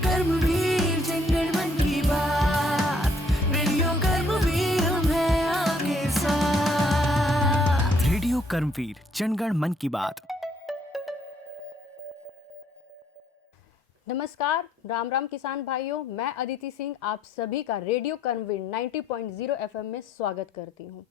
कर्मवीर जंगल मन की बात, रेडियो कर्मवीर हम हैं आपके साथ। रेडियो कर्मवीर जनगण मन की बात। नमस्कार, राम राम किसान भाइयों, मैं अदिति सिंह आप सभी का रेडियो कर्मवीर 90.0 एफएम में स्वागत करती हूँ।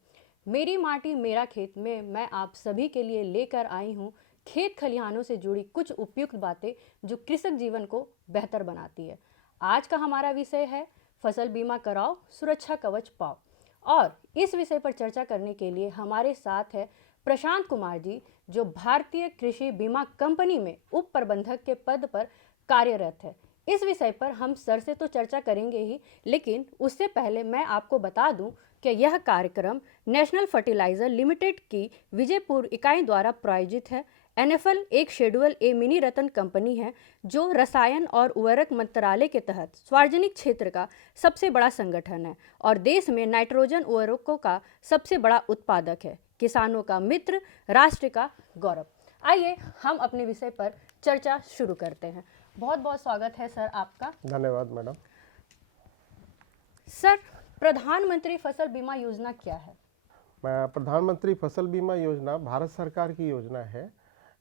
मेरी माटी मेरा खेत में मैं आप सभी के लिए लेकर आई हूँ खेत खलिहानों से जुड़ी कुछ उपयुक्त बातें जो कृषक जीवन को बेहतर बनाती है। आज का हमारा विषय है फसल बीमा कराओ, सुरक्षा कवच पाओ। और इस विषय पर चर्चा करने के लिए हमारे साथ है प्रशांत कुमार जी, जो भारतीय कृषि बीमा कंपनी में उप प्रबंधक के पद पर कार्यरत है। इस विषय पर हम सर से तो चर्चा करेंगे ही, लेकिन उससे पहले मैं आपको बता दूं कि यह कार्यक्रम नेशनल फर्टिलाइजर लिमिटेड की विजयपुर इकाई द्वारा प्रायोजित है। एनएफएल एक शेड्यूल ए मिनी रत्न कंपनी है जो रसायन और उर्वरक मंत्रालय के तहत सार्वजनिक क्षेत्र का सबसे बड़ा संगठन है और देश में नाइट्रोजन उर्वरकों का सबसे बड़ा उत्पादक है। किसानों का मित्र, राष्ट्र का गौरव। आइए हम अपने विषय पर चर्चा शुरू करते हैं। बहुत बहुत स्वागत है सर आपका। धन्यवाद मैडम। सर, प्रधानमंत्री फसल बीमा योजना क्या है? प्रधानमंत्री फसल बीमा योजना भारत सरकार की योजना है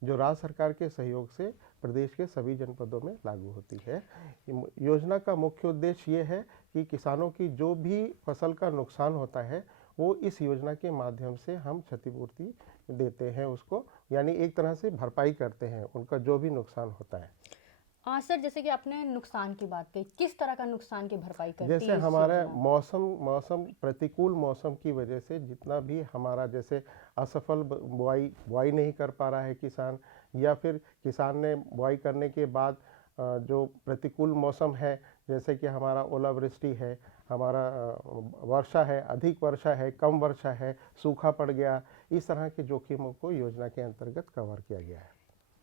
जो राज्य सरकार के सहयोग से प्रदेश के सभी जनपदों में लागू होती है। योजना का मुख्य उद्देश्य ये है कि किसानों की जो भी फसल का नुकसान होता है वो इस योजना के माध्यम से हम क्षतिपूर्ति देते हैं उसको, यानी एक तरह से भरपाई करते हैं उनका जो भी नुकसान होता है। सर, जैसे कि आपने नुकसान की बात कही, किस तरह का नुकसान की भरपाई करती जैसे है हमारा मौसम प्रतिकूल मौसम की वजह से जितना भी हमारा जैसे असफल बुआई नहीं कर पा रहा है किसान, या फिर किसान ने बुआई करने के बाद जो प्रतिकूल मौसम है जैसे कि हमारा ओलावृष्टि है, हमारा वर्षा है, अधिक वर्षा है, कम वर्षा है, सूखा पड़ गया, इस तरह के जोखिमों को योजना के अंतर्गत कवर किया गया है।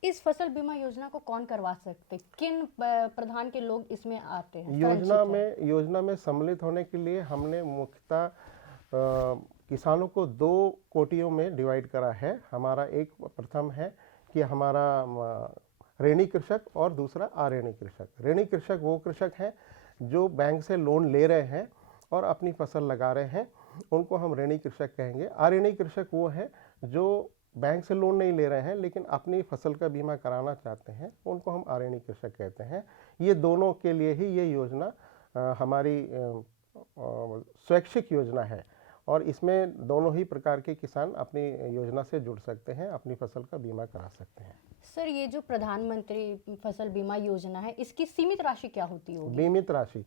इस फसल बीमा योजना को कौन करवा सकते, किन प्रधान के लोग इसमें आते हैं? योजना में सम्मिलित होने के लिए हमने मुख्यतः किसानों को दो कोटियों में डिवाइड करा है। हमारा एक प्रथम है कि हमारा ऋणी कृषक और दूसरा अऋणी कृषक। ऋणी कृषक वो कृषक हैं जो बैंक से लोन ले रहे हैं और अपनी फसल लगा रहे हैं, उनको हम ऋणी कृषक कहेंगे। अऋणी कृषक वो है जो बैंक से लोन नहीं ले रहे हैं लेकिन अपनी फसल का बीमा कराना चाहते हैं, उनको हम अऋणी कृषक कहते हैं। ये दोनों के लिए ही ये योजना हमारी स्वैच्छिक योजना है और इसमें दोनों ही प्रकार के किसान अपनी योजना से जुड़ सकते हैं, अपनी फसल का बीमा करा सकते हैं। सर, ये जो प्रधानमंत्री फसल बीमा योजना है, इसकी सीमित राशि क्या होती होगी? बीमित राशि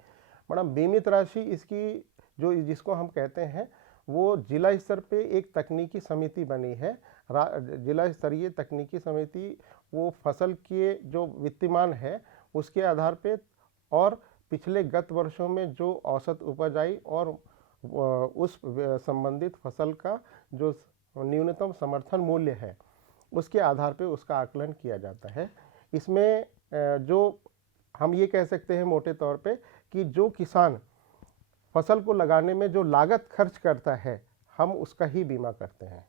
मैडम, बीमित राशि इसकी जो जिसको हम कहते हैं वो जिला स्तर पे एक तकनीकी समिति बनी है। जिला स्तरीय तकनीकी समिति वो फसल के जो वित्तमान है उसके आधार पे और पिछले गत वर्षों में जो औसत उपज आई और उस संबंधित फसल का जो न्यूनतम समर्थन मूल्य है उसके आधार पे उसका आकलन किया जाता है। इसमें जो हम ये कह सकते हैं मोटे तौर पे कि जो किसान फसल को लगाने में जो लागत खर्च करता है हम उसका ही बीमा करते हैं,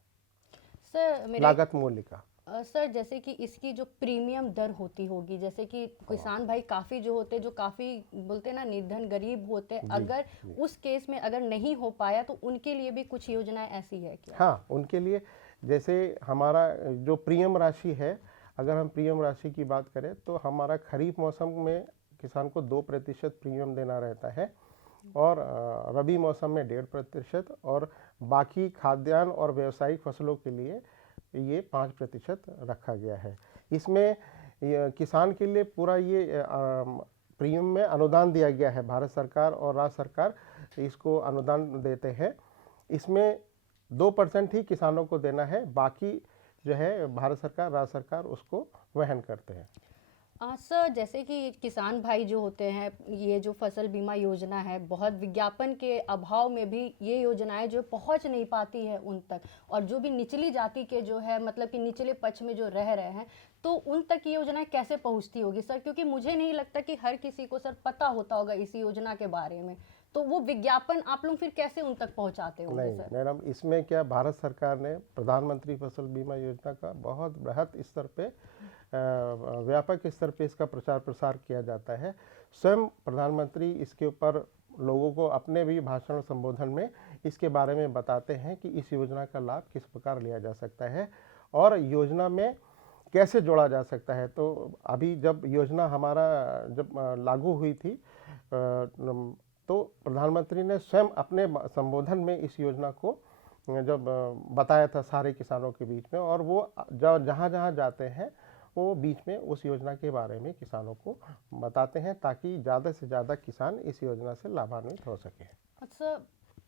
सर लागत मूल्य का। सर, जैसे कि इसकी जो प्रीमियम दर होती होगी, जैसे कि किसान भाई काफ़ी जो होते जो काफ़ी बोलते हैं ना निर्धन गरीब होते, अगर उस केस में अगर नहीं हो पाया तो उनके लिए भी कुछ योजनाएं ऐसी है क्या? हाँ, उनके लिए जैसे हमारा जो प्रीमियम राशि है, अगर हम प्रीमियम राशि की बात करें तो हमारा खरीफ मौसम में किसान को 2% प्रीमियम देना रहता है और रबी मौसम में 1.5% और बाकी खाद्यान्न और व्यावसायिक फसलों के लिए ये 5% रखा गया है। इसमें किसान के लिए पूरा ये प्रीमियम में अनुदान दिया गया है। भारत सरकार और राज्य सरकार इसको अनुदान देते हैं। इसमें 2% ही किसानों को देना है, बाकी जो है भारत सरकार, राज्य सरकार उसको वहन करते हैं। सर, जैसे कि किसान भाई जो होते हैं, ये जो फसल बीमा योजना है, बहुत विज्ञापन के अभाव में भी ये योजनाएं जो पहुंच नहीं पाती है उन तक, और जो भी निचली जाति के जो है मतलब कि निचले पक्ष में जो रह रहे हैं तो उन तक ये योजनाएं कैसे पहुंचती होगी सर? क्योंकि मुझे नहीं लगता कि हर किसी को सर पता होता होगा इस योजना के बारे में, तो वो विज्ञापन आप लोग फिर कैसे उन तक पहुंचाते होंगे सर? नहीं मैडम, इसमें क्या भारत सरकार ने प्रधानमंत्री फसल बीमा योजना का बहुत बृहत स्तर पे व्यापक स्तर पे इसका प्रचार प्रसार किया जाता है। स्वयं प्रधानमंत्री इसके ऊपर लोगों को अपने भी भाषण और संबोधन में इसके बारे में बताते हैं कि इस योजना का लाभ किस प्रकार लिया जा सकता है और योजना में कैसे जोड़ा जा सकता है। तो अभी जब योजना हमारा जब लागू हुई थी तो प्रधानमंत्री ने स्वयं अपने संबोधन में इस योजना को जब बताया था सारे किसानों के बीच में, और वो जहाँ जहाँ जाते हैं वो बीच में उस योजना के बारे में किसानों को बताते हैं ताकि ज़्यादा से ज़्यादा किसान इस योजना से लाभान्वित हो सके। अच्छा,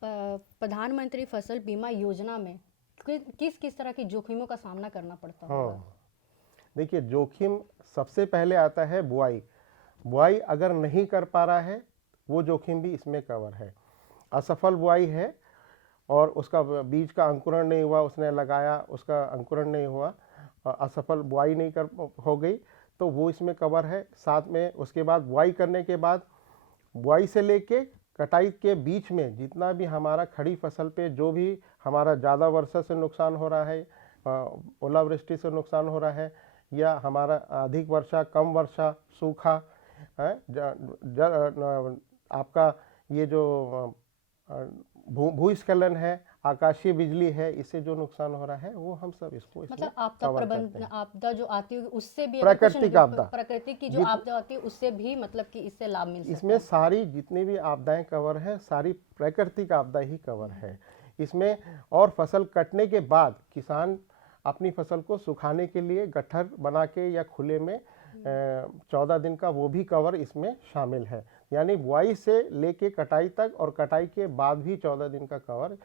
प्रधानमंत्री फसल बीमा योजना में किस किस तरह की जोखिमों का सामना करना पड़ता है? हाँ, देखिए, जोखिम सबसे पहले आता है बुआई। बुआई अगर नहीं कर पा रहा है वो जोखिम भी इसमें कवर है। असफल बुआई है और उसका बीज का अंकुरण नहीं हुआ, उसने लगाया, उसका अंकुरण नहीं हुआ, असफल बुआई नहीं कर हो गई, तो वो इसमें कवर है। साथ में उसके बाद बुआई करने के बाद बुआई से लेके कटाई के बीच में जितना भी हमारा खड़ी फसल पे जो भी हमारा ज़्यादा वर्षा से नुकसान हो रहा है, ओलावृष्टि से नुकसान हो रहा है, या हमारा अधिक वर्षा, कम वर्षा, सूखा है, आपका ये जो भूस्खलन है, आकाशीय बिजली है, इससे जो नुकसान हो रहा है वो हम सब इसको इसमें मतलब आपदा कवर प्रबंधन, करते हैं। आपदा जो आती है उससे भी अगर कुछ प्राकृतिक आपदा, प्रकृति की जो आपदा आती है उससे भी मतलब कि इससे लाभ मिल सकता इसमें है। सारी जितनी भी आपदाएं कवर है, सारी प्राकृतिक आपदा ही कवर है इसमें। और फसल कटने के बाद किसान अपनी फसल को सुखाने के लिए गट्ठर बना के या खुले में 14 दिन का वो भी कवर इसमें शामिल है। यानी बुआई से लेके कटाई तक और कटाई के बाद भी 14 दिन का कवर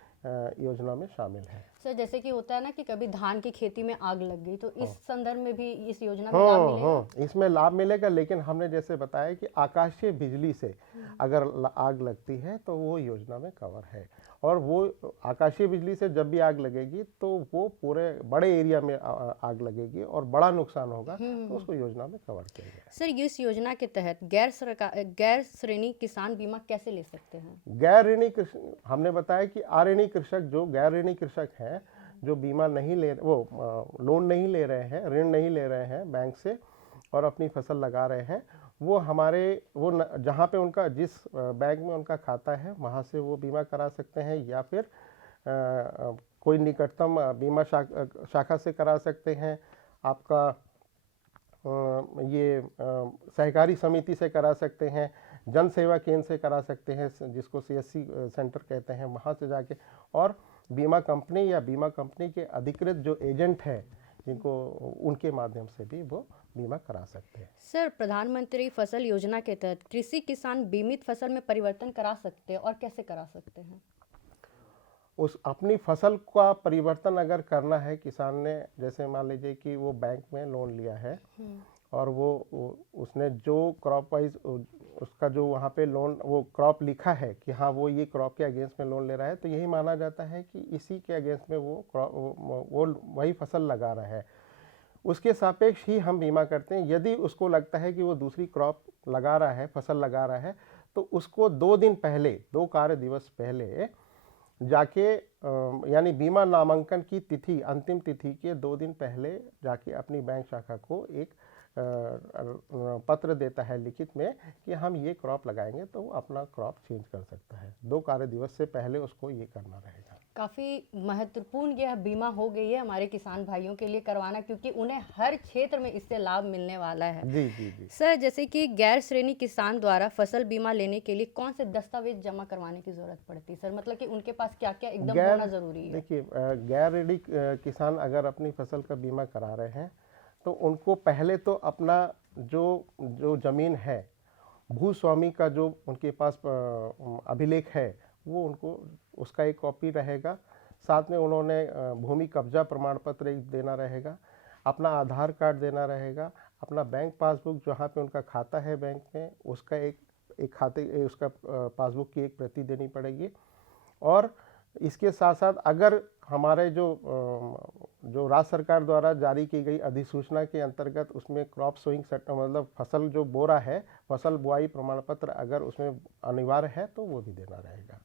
योजना में शामिल है। सर, जैसे कि होता है ना कि कभी धान की खेती में आग लग गई, तो इस संदर्भ में भी इस योजना में लाभ मिलेगा? इसमें लाभ मिलेगा, लेकिन हमने जैसे बताया कि आकाशीय बिजली से अगर आग लगती है तो वो योजना में कवर है। और वो आकाशीय बिजली से जब भी आग लगेगी तो वो पूरे बड़े एरिया में आग लगेगी और बड़ा नुकसान होगा, तो उसको योजना में कवर किया गया। सर, इस योजना के तहत गैर श्रेणी किसान बीमा कैसे ले सकते हैं? गैर ऋणी कृषक, हमने बताया कि अऋणी कृषक, जो गैर ऋणी कृषक हैं, जो बीमा नहीं ले, वो लोन नहीं ले रहे हैं, ऋण नहीं ले रहे हैं बैंक से और अपनी फसल लगा रहे हैं, वो हमारे जहाँ पे उनका जिस बैंक में उनका खाता है वहाँ से वो बीमा करा सकते हैं, या फिर कोई निकटतम बीमा शाखा से करा सकते हैं। आपका ये सहकारी समिति से करा सकते हैं, जन सेवा केंद्र से करा सकते हैं, जिसको CSC सेंटर कहते हैं, वहाँ से जाके, और बीमा कंपनी या बीमा कंपनी के अधिकृत जो एजेंट हैं जिनको, उनके माध्यम से भी वो बीमा करा सकते हैं। सर, प्रधानमंत्री फसल योजना के तहत कृषि किसान बीमित फसल में परिवर्तन करा सकते हैं और कैसे करा सकते हैं? उस अपनी फसल का परिवर्तन अगर करना है किसान ने, जैसे मान लीजिए कि वो बैंक में लोन लिया है और उसने जो क्रॉप वाइज उसका जो वहाँ पे लोन, वो क्रॉप लिखा है कि हाँ वो ये क्रॉप के अगेंस्ट में लोन ले रहा है, तो यही माना जाता है कि इसी के अगेंस्ट में वो वही फसल लगा रहा है। उसके सापेक्ष ही हम बीमा करते हैं। यदि उसको लगता है कि वो दूसरी क्रॉप लगा रहा है, फसल लगा रहा है, तो उसको 2 दिन पहले, 2 कार्य दिवस पहले जाके, यानी बीमा नामांकन की तिथि, अंतिम तिथि के 2 दिन पहले जाके अपनी बैंक शाखा को एक पत्र देता है लिखित में कि हम ये क्रॉप लगाएंगे, तो वो अपना क्रॉप चेंज कर सकता है। 2 कार्य दिवस से पहले उसको ये करना रहेगा। काफ़ी महत्वपूर्ण यह बीमा हो गई है हमारे किसान भाइयों के लिए करवाना, क्योंकि उन्हें हर क्षेत्र में इससे लाभ मिलने वाला है। जी जी जी। सर, जैसे कि गैर श्रेणी किसान द्वारा फसल बीमा लेने के लिए कौन से दस्तावेज जमा करवाने की जरूरत पड़ती है सर? मतलब कि उनके पास क्या क्या एकदम होना जरूरी है? देखिए, गैर ऋणी किसान अगर अपनी फसल का बीमा करा रहे हैं तो उनको पहले तो अपना जो ज़मीन है, भूस्वामी का जो उनके पास अभिलेख है, वो उनको उसका एक कॉपी रहेगा। साथ में उन्होंने भूमि कब्जा प्रमाण पत्र एक देना रहेगा, अपना आधार कार्ड देना रहेगा, अपना बैंक पासबुक जहाँ पे उनका खाता है बैंक में, उसका एक खाते उसका पासबुक की एक प्रति देनी पड़ेगी। और इसके साथ साथ अगर हमारे जो राज्य सरकार द्वारा जारी की गई अधिसूचना के अंतर्गत उसमें क्रॉप सोइंग मतलब फसल जो बो रहा है, फसल बुआई प्रमाण पत्र अगर उसमें अनिवार्य है तो वो भी देना रहेगा।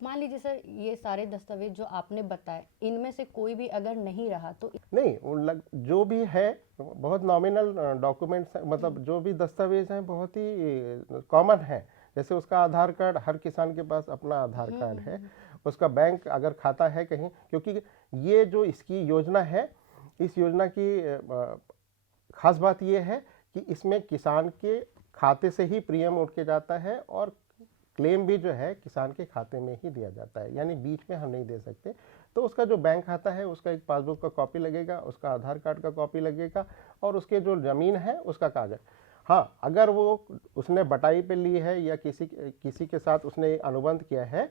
मान लीजिए सर, ये सारे दस्तावेज जो आपने बताए, इनमें से कोई भी अगर नहीं रहा तो नहीं, जो भी है बहुत नॉमिनल डॉक्यूमेंट्स, मतलब जो भी दस्तावेज हैं बहुत ही कॉमन है। जैसे उसका आधार कार्ड, हर किसान के पास अपना आधार कार्ड है, उसका बैंक अगर खाता है कहीं, क्योंकि ये जो इसकी योजना है, इस योजना की खास बात ये है कि इसमें किसान के खाते से ही प्रीमियम उठ के जाता है और क्लेम भी जो है किसान के खाते में ही दिया जाता है, यानी बीच में हम नहीं दे सकते। तो उसका जो बैंक खाता है उसका एक पासबुक का कॉपी लगेगा, उसका आधार कार्ड का कॉपी लगेगा और उसके जो ज़मीन है उसका कागज़। हाँ, अगर वो उसने बटाई पे ली है या किसी के साथ उसने अनुबंध किया है,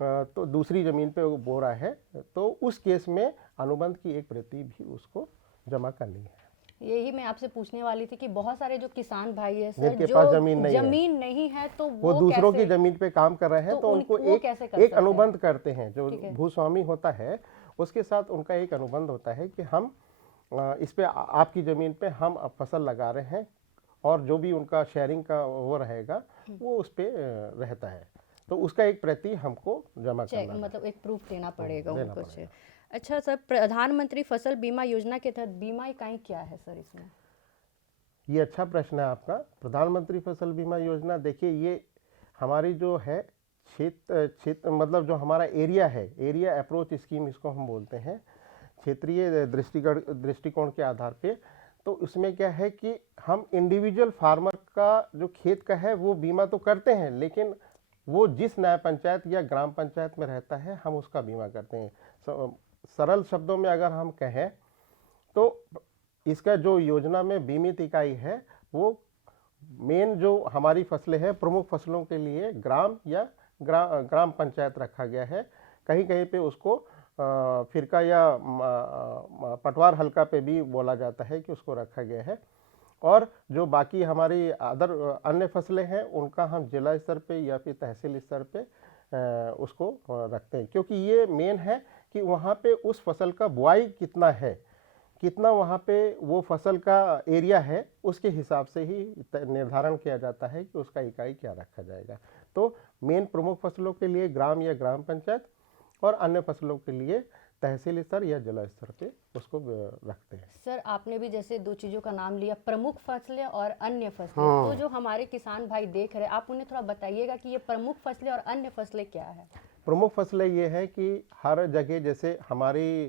तो दूसरी ज़मीन पे वो बो रहा है, तो उस केस में अनुबंध की एक प्रति भी उसको जमा करनी है। यही मैं आपसे पूछने वाली थी कि बहुत सारे जो किसान भाई है सर, जिनके जो पास ज़मीन नहीं है तो वो दूसरों की कैसे, ज़मीन पे काम कर रहे हैं, तो उनको वो कैसे कर एक सकते हैं? अनुबंध करते हैं। जो ठीक है। भूस्वामी होता है उसके साथ उनका एक अनुबंध होता है कि हम इस पे आपकी ज़मीन पे हम अब फसल लगा रहे हैं, और जो भी उनका शेयरिंग का वो रहेगा वो उस पे रहता है, तो उसका एक प्रति हमको जमा करना है। मतलब एक प्रूफ देना पड़ेगा देना उनको। पड़ेगा। अच्छा सर, प्रधानमंत्री फसल बीमा योजना के तहत बीमा इकाई क्या है सर इसमें? ये अच्छा प्रश्न है आपका। प्रधानमंत्री फसल बीमा योजना, देखिए ये हमारी जो है क्षेत्र मतलब जो हमारा एरिया है, एरिया अप्रोच स्कीम इसको हम बोलते हैं, क्षेत्रीय दृष्टिकोण के आधार पे। तो उसमें क्या है कि हम इंडिविजुअल फार्मर का जो खेत का है वो बीमा तो करते हैं, लेकिन वो जिस न्याय पंचायत या ग्राम पंचायत में रहता है हम उसका बीमा करते हैं। सरल शब्दों में अगर हम कहें तो इसका जो योजना में बीमित इकाई है वो मेन जो हमारी फसलें हैं, प्रमुख फसलों के लिए ग्राम या ग्राम पंचायत रखा गया है। कहीं कहीं पे उसको फिरका या पटवार हल्का पे भी बोला जाता है कि उसको रखा गया है। और जो बाकी हमारी अन्य फसलें हैं उनका हम जिला स्तर पे या फिर तहसील स्तर पे उसको रखते हैं, क्योंकि ये मेन है कि वहाँ पे उस फसल का बुआई कितना है, कितना वहाँ पे वो फसल का एरिया है, उसके हिसाब से ही निर्धारण किया जाता है कि उसका इकाई क्या रखा जाएगा। तो मेन प्रमुख फसलों के लिए ग्राम या ग्राम पंचायत, और अन्य फसलों के लिए तहसील स्तर या जिला स्तर पे उसको रखते हैं। सर आपने भी जैसे दो चीज़ों का नाम लिया, प्रमुख फसलें और अन्य फसलें, तो जो हमारे किसान भाई देख रहे हैं, आप उन्हें थोड़ा बताइएगा कि ये प्रमुख फसलें और अन्य फसलें क्या है? प्रमुख फसलें ये है कि हर जगह, जैसे हमारी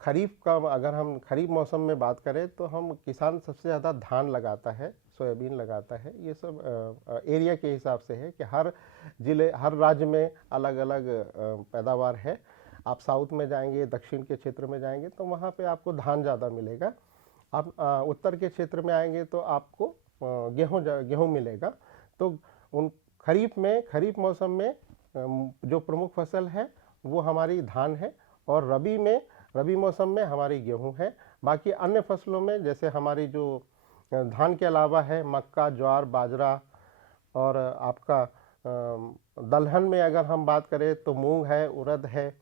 खरीफ का, अगर हम खरीफ मौसम में बात करें तो हम किसान सबसे ज़्यादा धान लगाता है, सोयाबीन लगाता है। ये सब एरिया के हिसाब से है कि हर जिले, हर राज्य में अलग अलग पैदावार है। आप साउथ में जाएंगे, दक्षिण के क्षेत्र में जाएंगे तो वहाँ पे आपको धान ज़्यादा मिलेगा। आप उत्तर के क्षेत्र में आएंगे तो आपको गेहूँ मिलेगा। तो उन खरीफ मौसम में जो प्रमुख फसल है वो हमारी धान है, और रबी मौसम में हमारी गेहूं है। बाकी अन्य फसलों में जैसे हमारी जो धान के अलावा है मक्का, ज्वार, बाजरा, और आपका दलहन में अगर हम बात करें तो मूंग है, उड़द है,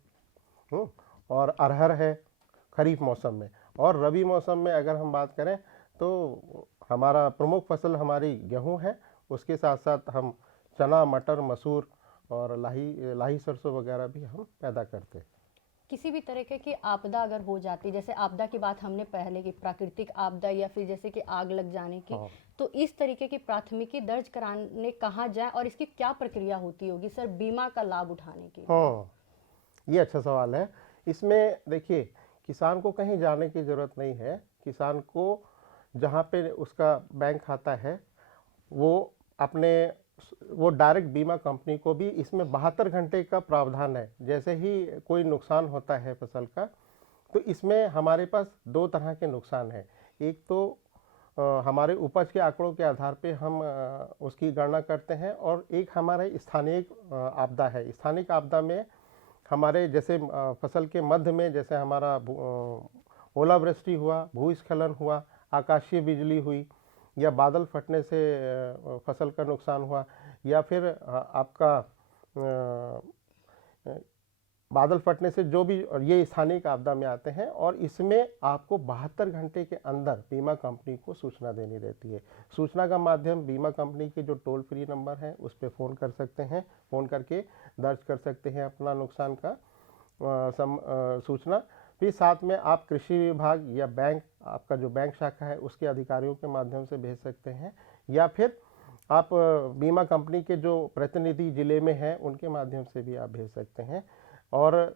और अरहर है खरीफ मौसम में। और रबी मौसम में अगर हम बात करें तो हमारा प्रमुख फसल हमारी गेहूं है, उसके साथ साथ हम चना, मटर, मसूर और लाही सरसों वगैरह भी हम पैदा करते हैं। किसी भी तरीके की आपदा अगर हो जाती, जैसे आपदा की बात हमने पहले की, प्राकृतिक आपदा या फिर जैसे कि आग लग जाने की, तो इस तरीके की प्राथमिकी दर्ज कराने कहाँ जाए और इसकी क्या प्रक्रिया होती होगी सर बीमा का लाभ उठाने की? हाँ, ये अच्छा सवाल है। इसमें देखिए, किसान को कहीं जाने की ज़रूरत नहीं है। किसान को जहाँ पे उसका बैंक खाता है वो डायरेक्ट बीमा कंपनी को भी, इसमें 72 घंटे का प्रावधान है। जैसे ही कोई नुकसान होता है फसल का, तो इसमें हमारे पास दो तरह के नुकसान हैं। एक तो हमारे उपज के आंकड़ों के आधार पे हम उसकी गणना करते हैं, और एक हमारे स्थानिक आपदा है। स्थानिक आपदा में हमारे जैसे फसल के मध्य में जैसे हमारा ओलावृष्टि हुआ, भूस्खलन हुआ, आकाशीय बिजली हुई, या बादल फटने से फसल का नुकसान हुआ, या फिर आपका बादल फटने से जो भी, और ये स्थानीय आपदा में आते हैं, और इसमें आपको 72 घंटे के अंदर बीमा कंपनी को सूचना देनी रहती है। सूचना का माध्यम बीमा कंपनी के जो टोल फ्री नंबर है उस पर फ़ोन कर सकते हैं, फ़ोन करके दर्ज कर सकते हैं अपना नुकसान का सूचना। फिर साथ में आप कृषि विभाग या बैंक, आपका जो बैंक शाखा है उसके अधिकारियों के माध्यम से भेज सकते हैं, या फिर आप बीमा कंपनी के जो प्रतिनिधि ज़िले में हैं उनके माध्यम से भी आप भेज सकते हैं। और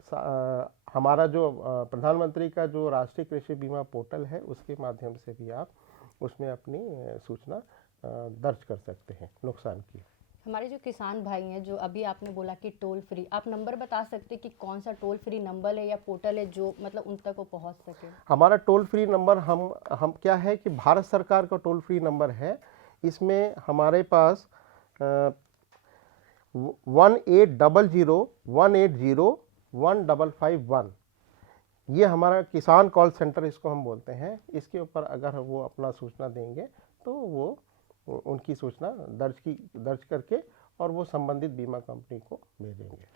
हमारा जो प्रधानमंत्री का जो राष्ट्रीय कृषि बीमा पोर्टल है उसके माध्यम से भी आप उसमें अपनी सूचना दर्ज कर सकते हैं नुकसान की। हमारे जो किसान भाई हैं, जो अभी आपने बोला कि टोल फ्री, आप नंबर बता सकते हैं कि कौन सा टोल फ्री नंबर है या पोर्टल है जो मतलब उन तक वो पहुंच सके? हमारा टोल फ्री नंबर हम क्या है कि भारत सरकार का टोल फ्री नंबर है। इसमें हमारे पास 1800-180-151 ये हमारा किसान कॉल सेंटर इसको हम बोलते हैं। इसके ऊपर अगर वो अपना सूचना देंगे तो वो उनकी सूचना दर्ज करके और वो संबंधित बीमा कंपनी को भेजेंगे।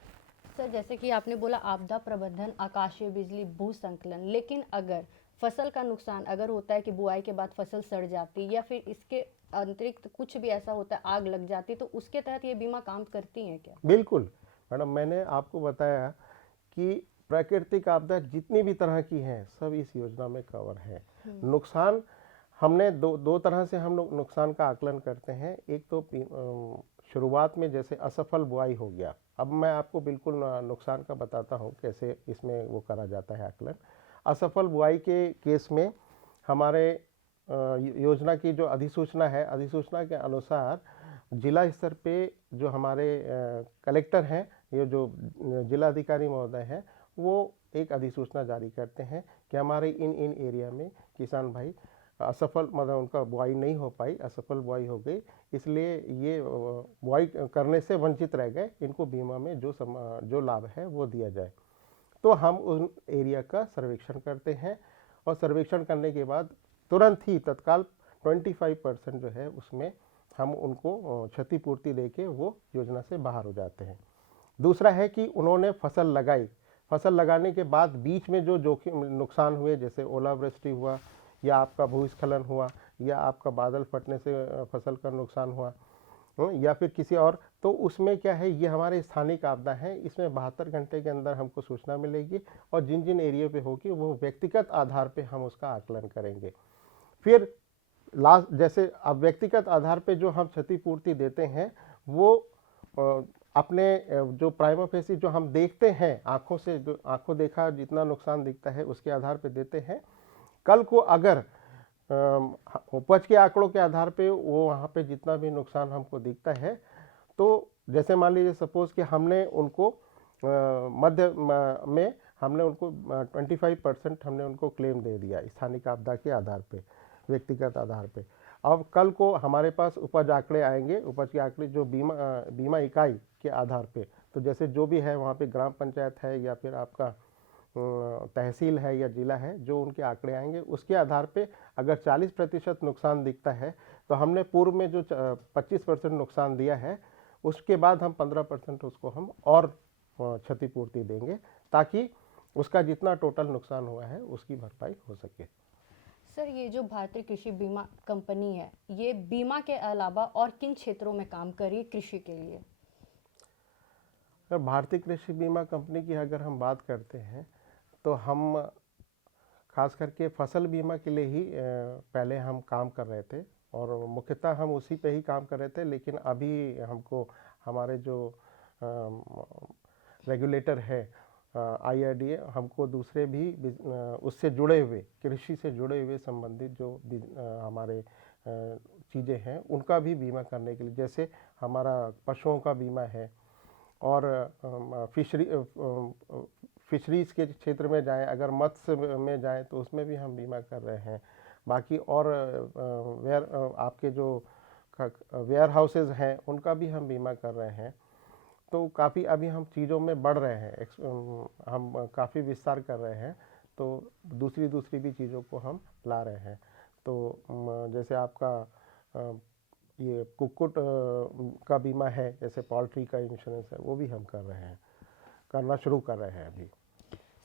सर, जैसे कि आपने बोला आपदा प्रबंधन, आकाशीय बिजली, भू संकलन, लेकिन अगर फसल का नुकसान अगर होता है कि बुआई के बाद फसल सड़ जाती या फिर इसके अतिरिक्त कुछ भी ऐसा होता है, आग लग जाती, तो उसके तहत ये बीमा काम करती हैं क्या? बिल्कुल मैडम, मैंने आपको बताया कि प्राकृतिक आपदा जितनी भी तरह की हैं सब इस योजना में कवर है। नुकसान हमने दो तरह से हम लोग नुकसान का आकलन करते हैं। एक तो शुरुआत में जैसे असफल बुआई हो गया, अब मैं आपको बिल्कुल नुकसान का बताता हूँ कैसे इसमें वो करा जाता है आकलन। असफल बुआई के केस में हमारे योजना की जो अधिसूचना है, अधिसूचना के अनुसार जिला स्तर पे जो हमारे कलेक्टर हैं, ये जो जिला अधिकारी महोदय हैं, वो एक अधिसूचना जारी करते हैं कि हमारे इन एरिया में किसान भाई असफल, मतलब उनका बुआई नहीं हो पाई, असफल बुआई हो गई, इसलिए ये बुआई करने से वंचित रह गए, इनको बीमा में जो लाभ है वो दिया जाए। तो हम उन एरिया का सर्वेक्षण करते हैं और सर्वेक्षण करने के बाद तुरंत ही तत्काल 25% जो है उसमें हम उनको क्षतिपूर्ति देके वो योजना से बाहर हो जाते हैं। दूसरा है कि उन्होंने फसल लगाई, फसल लगाने के बाद बीच में जो जोखिम नुकसान हुए, जैसे ओलावृष्टि हुआ या आपका भूस्खलन हुआ या आपका बादल फटने से फसल का नुकसान हुआ या फिर किसी और, तो उसमें क्या है, ये हमारे स्थानिक आपदा है, इसमें 72 घंटे के अंदर हमको सूचना मिलेगी और जिन जिन एरिया पे होगी वो व्यक्तिगत आधार पे हम उसका आकलन करेंगे। फिर लास्ट, जैसे अब व्यक्तिगत आधार पे जो हम क्षतिपूर्ति देते हैं वो अपने जो प्राइमा फेसी जो हम देखते हैं आँखों से, जो आँखों देखा जितना नुकसान दिखता है उसके आधार पे देते हैं। कल को अगर उपज के आंकड़ों के आधार पे वो वहाँ पे जितना भी नुकसान हमको दिखता है, तो जैसे मान लीजिए सपोज कि हमने उनको मध्य में हमने उनको 25% हमने उनको क्लेम दे दिया स्थानिक आपदा के आधार पे, व्यक्तिगत आधार पे। अब कल को हमारे पास उपज आंकड़े आएंगे, उपज के आंकड़े जो बीमा इकाई के आधार पे, तो जैसे जो भी है वहाँ पे ग्राम पंचायत है या फिर आपका तहसील है या जिला है, जो उनके आंकड़े आएंगे उसके आधार पे अगर 40% नुकसान दिखता है तो हमने पूर्व में जो 25% नुकसान दिया है उसके बाद हम 15% उसको हम और क्षतिपूर्ति देंगे ताकि उसका जितना टोटल नुकसान हुआ है उसकी भरपाई हो सके। सर, ये जो भारतीय कृषि बीमा कंपनी है, ये बीमा के अलावा और किन क्षेत्रों में काम कर रही है कृषि के लिए? भारतीय कृषि बीमा कंपनी की अगर हम बात करते हैं तो हम खास करके फसल बीमा के लिए ही पहले हम काम कर रहे थे और मुख्यतः हम उसी पे ही काम कर रहे थे, लेकिन अभी हमको हमारे जो रेगुलेटर है IRDA हमको दूसरे भी उससे जुड़े हुए, कृषि से जुड़े हुए संबंधित जो हमारे चीज़ें हैं उनका भी बीमा करने के लिए, जैसे हमारा पशुओं का बीमा है और फिशरीज़ के क्षेत्र में जाएं, अगर मत्स्य में जाएं तो उसमें भी हम बीमा कर रहे हैं। बाकी और आपके जो वेयर हाउसेज हैं उनका भी हम बीमा कर रहे हैं। तो काफ़ी अभी हम चीज़ों में बढ़ रहे हैं, हम काफ़ी विस्तार कर रहे हैं, तो दूसरी भी चीज़ों को हम ला रहे हैं। तो जैसे आपका ये कुक्कुट का बीमा है, जैसे पोल्ट्री का इंश्योरेंस है, वो भी हम कर रहे हैं। करना शुरू कर रहे हैं अभी।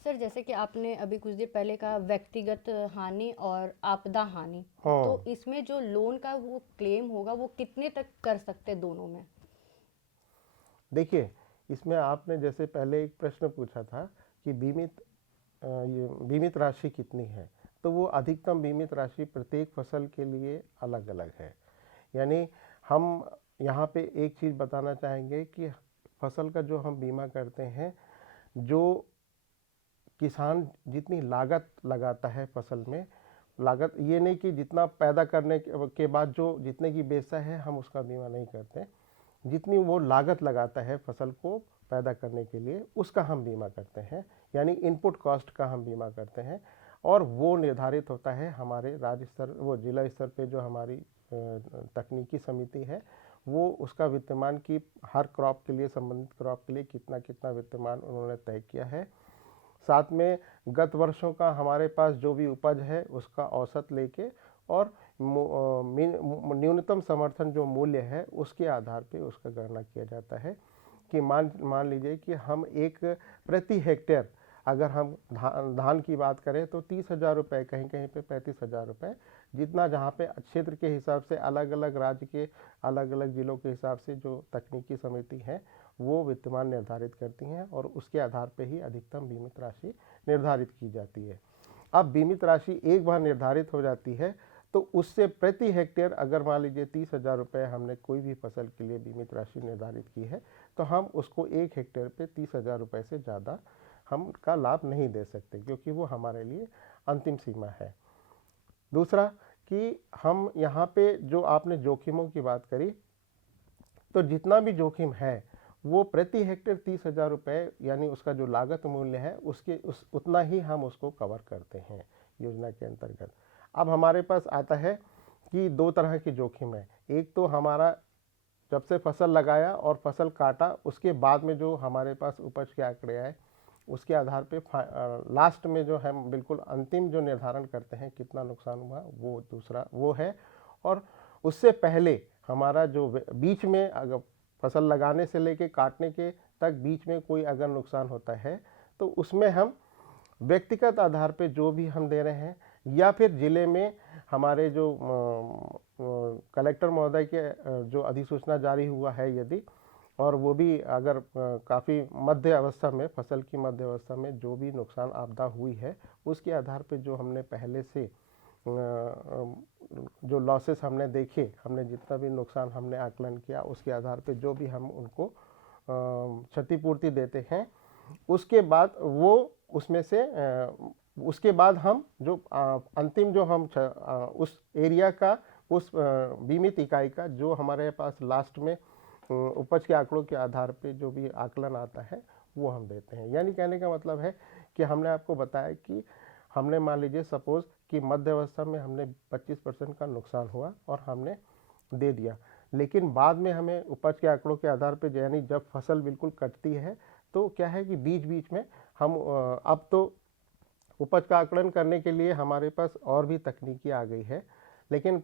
सर, जैसे कि आपने अभी कुछ देर पहले कहा व्यक्तिगत हानि और आपदा हानि, हाँ। तो इसमें जो लोन का वो क्लेम होगा वो कितने तक कर सकते हैं दोनों में? देखिए, इसमें आपने जैसे पहले एक प्रश्न पूछा था कि ये बीमित राशि कितनी है, तो वो अधिकतम बीमित राशि प्रत्येक फसल के लिए अलग अलग है। यानी हम यहाँ पे एक चीज़ बताना चाहेंगे कि फसल का जो हम बीमा करते हैं, जो किसान जितनी लागत लगाता है फसल में, लागत ये नहीं कि जितना पैदा करने के बाद जो जितने की बेचता है हम उसका बीमा नहीं करते, जितनी वो लागत लगाता है फसल को पैदा करने के लिए उसका हम बीमा करते हैं, यानी इनपुट कॉस्ट का हम बीमा करते हैं। और वो निर्धारित होता है हमारे राज्य स्तर वो जिला स्तर पे जो हमारी तकनीकी समिति है, वो उसका वित्तमान की हर क्रॉप के लिए, संबंधित क्रॉप के लिए कितना कितना वित्तमान उन्होंने तय किया है। साथ में गत वर्षों का हमारे पास जो भी उपज है उसका औसत लेके और न्यूनतम समर्थन जो मूल्य है उसके आधार पे उसका गणना किया जाता है कि मान लीजिए कि हम एक प्रति हेक्टेयर अगर हम धान की बात करें तो 30,000 रुपये, कहीं कहीं पे 35,000 रुपये, जितना जहाँ पे क्षेत्र के हिसाब से अलग अलग राज्य के अलग अलग जिलों के हिसाब से जो तकनीकी समिति है वो वित्तमान निर्धारित करती हैं और उसके आधार पे ही अधिकतम बीमित राशि निर्धारित की जाती है। अब बीमित राशि एक बार निर्धारित हो जाती है तो उससे प्रति हेक्टेयर अगर मान लीजिए 30,000 रुपये हमने कोई भी फसल के लिए बीमित राशि निर्धारित की है तो हम उसको एक हेक्टेयर पे 30,000 रुपये से ज़्यादा हम का लाभ नहीं दे सकते, क्योंकि वो हमारे लिए अंतिम सीमा है। दूसरा कि हम यहाँ पे जो आपने जोखिमों की बात करी, तो जितना भी जोखिम है वो प्रति हेक्टेयर 30,000 रुपये यानी उसका जो लागत मूल्य है उतना ही हम उसको कवर करते हैं योजना के अंतर्गत। अब हमारे पास आता है कि दो तरह की जोखिम है। एक तो हमारा जब से फसल लगाया और फसल काटा उसके बाद में जो हमारे पास उपज के आंकड़े आए उसके आधार पे लास्ट में जो हम बिल्कुल अंतिम जो निर्धारण करते हैं कितना नुकसान हुआ, वो दूसरा वो है। और उससे पहले हमारा जो बीच में अगर फसल लगाने से लेके काटने के तक बीच में कोई अगर नुकसान होता है तो उसमें हम व्यक्तिगत आधार पे जो भी हम दे रहे हैं या फिर ज़िले में हमारे जो कलेक्टर महोदय के जो अधिसूचना जारी हुआ है यदि, और वो भी अगर काफ़ी मध्य अवस्था में फसल की मध्य अवस्था में जो भी नुकसान आपदा हुई है उसके आधार पे जो हमने पहले से जो लॉसेस हमने देखे, हमने जितना भी नुकसान हमने आकलन किया उसके आधार पे जो भी हम उनको क्षतिपूर्ति देते हैं उसके बाद वो उसमें से उसके बाद हम जो अंतिम जो हम उस एरिया का उस बीमित इकाई का जो हमारे पास लास्ट में उपज के आंकड़ों के आधार पे जो भी आकलन आता है वो हम देते हैं। यानी कहने का मतलब है कि हमने आपको बताया कि हमने मान लीजिए सपोज़ कि मध्य अवस्था में हमने 25% का नुकसान हुआ और हमने दे दिया, लेकिन बाद में हमें उपज के आंकड़ों के आधार पे यानी जब फसल बिल्कुल कटती है तो क्या है कि बीच बीच में हम अब तो उपज का आकलन करने के लिए हमारे पास और भी तकनीकी आ गई है, लेकिन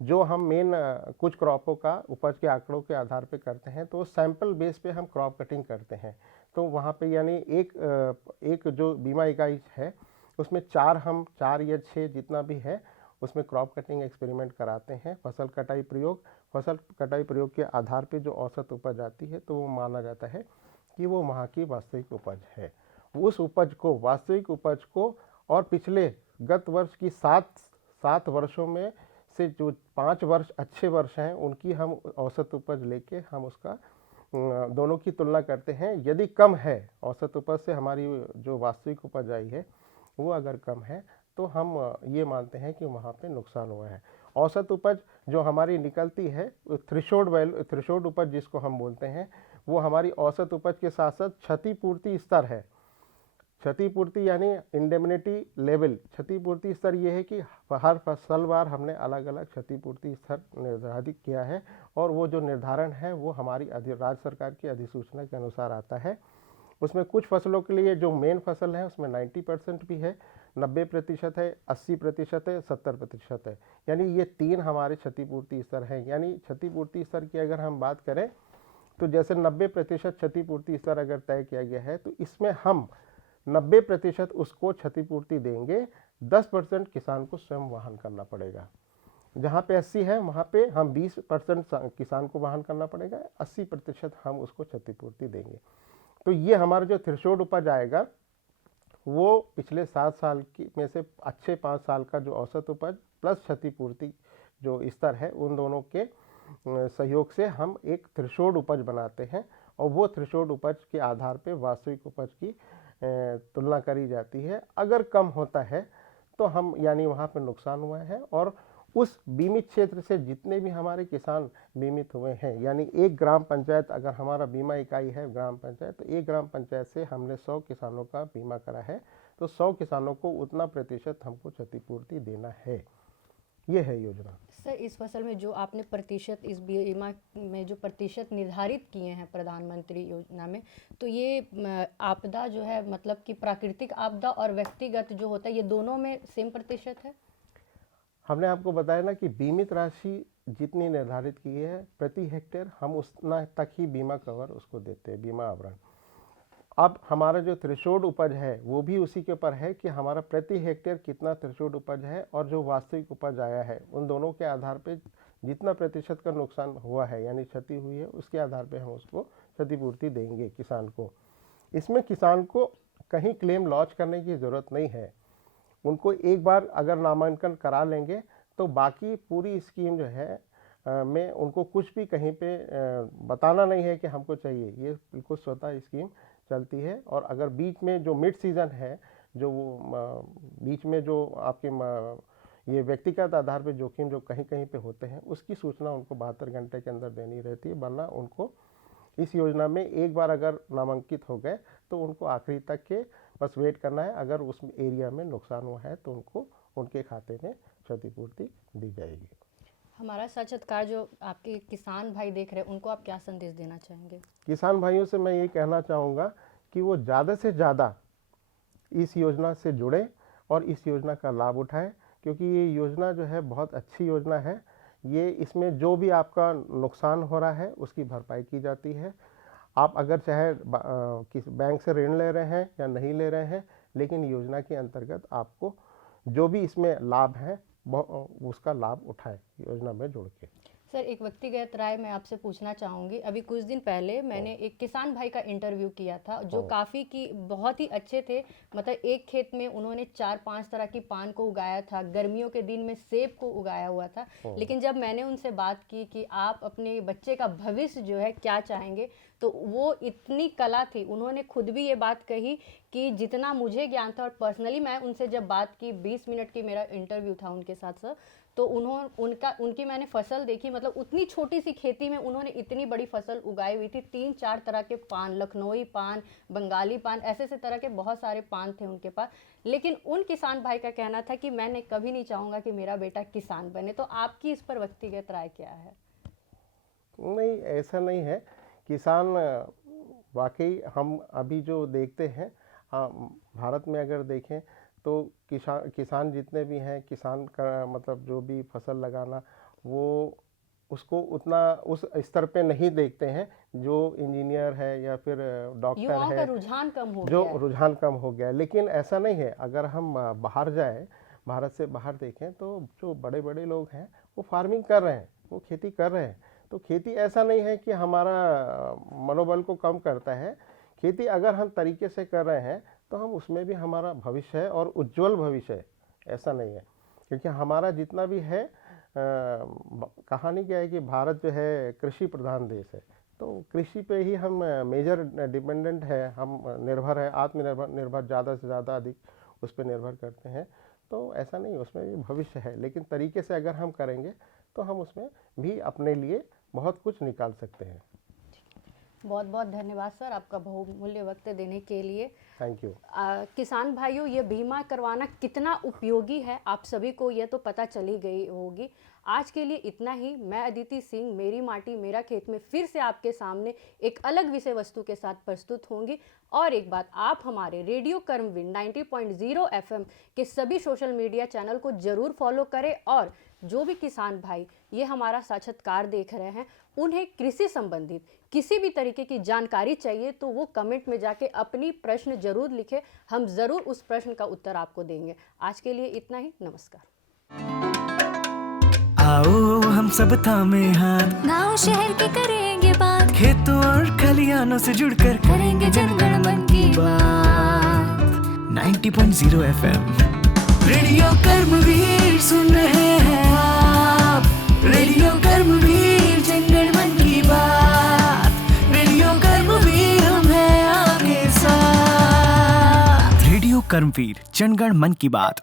जो हम मेन कुछ क्रॉपों का उपज के आंकड़ों के आधार पे करते हैं तो सैंपल बेस पे हम क्रॉप कटिंग करते हैं। तो वहाँ पे यानी एक जो बीमा इकाई है उसमें 4 या 6 जितना भी है उसमें क्रॉप कटिंग एक्सपेरिमेंट कराते हैं। फसल कटाई प्रयोग के आधार पे जो औसत उपज आती है तो वो माना जाता है कि वो वहाँ की वास्तविक उपज है। उस उपज को, वास्तविक उपज को, और पिछले गत वर्ष की 7 वर्षों में से जो 5 वर्ष अच्छे वर्ष हैं उनकी हम औसत उपज लेके हम उसका दोनों की तुलना करते हैं। यदि कम है औसत उपज से हमारी जो वास्तविक उपज आई है वो अगर कम है तो हम ये मानते हैं कि वहाँ पे नुकसान हुआ है। औसत उपज जो हमारी निकलती है थ्रेशोल्ड उपज जिसको हम बोलते हैं, वो हमारी औसत उपज के साथ साथ क्षतिपूर्ति स्तर है। क्षतिपूर्ति यानी इंडेमनिटी लेवल। क्षतिपूर्ति स्तर ये है कि हर फसलवार हमने अलग अलग क्षतिपूर्ति स्तर निर्धारित किया है और वो जो निर्धारण है वो हमारी राज्य सरकार की अधिसूचना के अनुसार आता है। उसमें कुछ फसलों के लिए जो मेन फसल है उसमें 90% भी है, 90% है, 80% है, 70% है। यानी ये 3 हमारे क्षतिपूर्ति स्तर हैं। यानी क्षतिपूर्ति स्तर की अगर हम बात करें तो जैसे 90% क्षतिपूर्ति स्तर अगर तय किया गया है तो इसमें हम 90% उसको क्षतिपूर्ति देंगे, 10% किसान को स्वयं वहन करना पड़ेगा। जहाँ पे 80 है वहाँ पे हम 20% किसान को वहन करना पड़ेगा, 80% हम उसको क्षतिपूर्ति देंगे। तो ये हमारा जो थ्रेशोल्ड उपज आएगा वो पिछले 7 साल की में से अच्छे 5 साल का जो औसत उपज प्लस क्षतिपूर्ति जो स्तर है उन दोनों के सहयोग से हम एक थ्रेशोल्ड उपज बनाते हैं और वो थ्रेशोल्ड उपज के आधार पे वास्तविक उपज की तुलना करी जाती है। अगर कम होता है तो हम यानी वहाँ पे नुकसान हुआ है और उस बीमित क्षेत्र से जितने भी हमारे किसान बीमित हुए हैं, यानी एक ग्राम पंचायत अगर हमारा बीमा इकाई है ग्राम पंचायत, तो एक ग्राम पंचायत से हमने 100 किसानों का बीमा करा है तो 100 किसानों को उतना प्रतिशत हमको क्षतिपूर्ति देना है। ये है योजना। सर, इस फसल में जो आपने प्रतिशत, इस बीमा में जो प्रतिशत निर्धारित किए हैं प्रधानमंत्री योजना में, तो ये आपदा जो है मतलब कि प्राकृतिक आपदा और व्यक्तिगत जो होता है ये दोनों में सेम प्रतिशत है? हमने आपको बताया ना कि बीमित राशि जितनी निर्धारित की है प्रति हेक्टेयर हम उतना तक ही बीमा कवर उसको देते हैं, बीमा आवरण। अब हमारा जो थ्रेशोल्ड उपज है वो भी उसी के ऊपर है कि हमारा प्रति हेक्टेयर कितना थ्रेशोल्ड उपज है और जो वास्तविक उपज आया है उन दोनों के आधार पे जितना प्रतिशत का नुकसान हुआ है यानी क्षति हुई है उसके आधार पे हम उसको क्षतिपूर्ति देंगे किसान को। इसमें किसान को कहीं क्लेम लॉन्च करने की ज़रूरत नहीं है। उनको एक बार अगर नामांकन करा लेंगे तो बाकी पूरी स्कीम जो है में उनको कुछ भी कहीं पे बताना नहीं है कि हमको चाहिए, ये बिल्कुल स्वतः स्कीम चलती है। और अगर बीच में जो मिड सीज़न है, जो बीच में जो आपके ये व्यक्तिगत आधार पे जोखिम जो कहीं कहीं पे होते हैं उसकी सूचना उनको 72 घंटे के अंदर देनी रहती है, वरना उनको इस योजना में एक बार अगर नामांकित हो गए तो उनको आखिरी तक के बस वेट करना है। अगर उस एरिया में नुकसान हुआ है तो उनको उनके खाते में क्षतिपूर्ति दी जाएगी। हमारा साक्षात्कार जो आपके किसान भाई देख रहे हैं उनको आप क्या संदेश देना चाहेंगे? किसान भाइयों से मैं ये कहना चाहूँगा कि वो ज़्यादा से ज़्यादा इस योजना से जुड़ें और इस योजना का लाभ उठाएं, क्योंकि ये योजना जो है बहुत अच्छी योजना है। ये इसमें जो भी आपका नुकसान हो रहा है उसकी भरपाई की जाती है। आप अगर चाहे किस बैंक से ऋण ले रहे हैं या नहीं ले रहे हैं, लेकिन योजना के अंतर्गत आपको जो भी इसमें लाभ है उसका लाभ उठाएं योजना में जुड़ के। सर, एक व्यक्तिगत राय मैं आपसे पूछना चाहूँगी। अभी कुछ दिन पहले मैंने एक किसान भाई का इंटरव्यू किया था जो काफ़ी की बहुत ही अच्छे थे। मतलब एक खेत में उन्होंने 4-5 तरह की पान को उगाया था, गर्मियों के दिन में सेब को उगाया हुआ था। लेकिन जब मैंने उनसे बात की कि आप अपने बच्चे का भविष्य जो है क्या चाहेंगे, तो वो इतनी कला थी, उन्होंने खुद भी ये बात कही कि जितना मुझे ज्ञान था, और पर्सनली मैं उनसे जब बात की 20 मिनट की मेरा इंटरव्यू था उनके साथ सर, तो उनकी मैंने फसल देखी। मतलब उतनी छोटी सी खेती में उन्होंने इतनी बड़ी फसल उगाई हुई थी। 3-4 तरह के पान, लखनऊई पान, बंगाली पान, ऐसे तरह के बहुत सारे पान थे उनके पास। लेकिन उन किसान भाई का कहना था कि मैंने कभी नहीं चाहूँगा कि मेरा बेटा किसान बने। तो आपकी इस पर व्यक्तिगत राय क्या है? नहीं, ऐसा नहीं है। किसान वाकई हम अभी जो देखते हैं भारत में अगर देखें तो किसान जितने भी हैं, किसान का मतलब जो भी फसल लगाना वो उसको उतना उस स्तर पे नहीं देखते हैं जो इंजीनियर है या फिर डॉक्टर है। का रुझान कम हो जो गया है। रुझान कम हो गया। लेकिन ऐसा नहीं है, अगर हम बाहर जाएं, भारत से बाहर देखें तो जो बड़े बड़े लोग हैं वो फार्मिंग कर रहे हैं, वो खेती कर रहे हैं। तो खेती ऐसा नहीं है कि हमारा मनोबल को कम करता है। खेती अगर हम तरीके से कर रहे हैं तो हम उसमें भी हमारा भविष्य है और उज्जवल भविष्य है, ऐसा नहीं है। क्योंकि हमारा जितना भी है कहानी क्या है कि भारत जो है कृषि प्रधान देश है, तो कृषि पे ही हम मेजर डिपेंडेंट है, हम निर्भर है, आत्मनिर्भर ज़्यादा से ज़्यादा अधिक उस पर निर्भर करते हैं। तो ऐसा नहीं, उसमें भी भविष्य है। लेकिन तरीके से अगर हम करेंगे तो हम उसमें भी अपने लिए बहुत कुछ निकाल सकते हैं। बहुत बहुत धन्यवाद सर आपका बहुमूल्य वक्त देने के लिए। Thank you. किसान भाइयों, ये बीमा करवाना कितना उपयोगी है आप सभी को ये तो पता चली गई होगी। आज के लिए इतना ही। मैं अदिति सिंह मेरी माटी मेरा खेत में फिर से आपके सामने एक अलग विषय वस्तु के साथ प्रस्तुत होंगी। और एक बात, आप हमारे रेडियो कर्मवीर 90.0 FM के सभी सोशल मीडिया चैनल को जरूर फॉलो करें और जो भी किसान भाई ये हमारा साक्षात्कार देख रहे हैं, उन्हें कृषि संबंधित किसी भी तरीके की जानकारी चाहिए तो वो कमेंट में जाके अपनी प्रश्न जरूर लिखे, हम ज़रूर उस प्रश्न का उत्तर आपको देंगे। आज के लिए इतना ही, नमस्कार। आओ हम सब थामे हाथ, गाँव शहर के करेंगे बात, खेतों और खलियानों से जुड़कर करेंगे जनगण मन की बात। 90.0 FM रेडियो कर्मवीर सुन रहे हैं आप, रेडियो कर्मवीर जनगण मन की बात, रेडियो कर्मवीर हम हैं आपके साथ, रेडियो कर्मवीर जनगण मन की बात।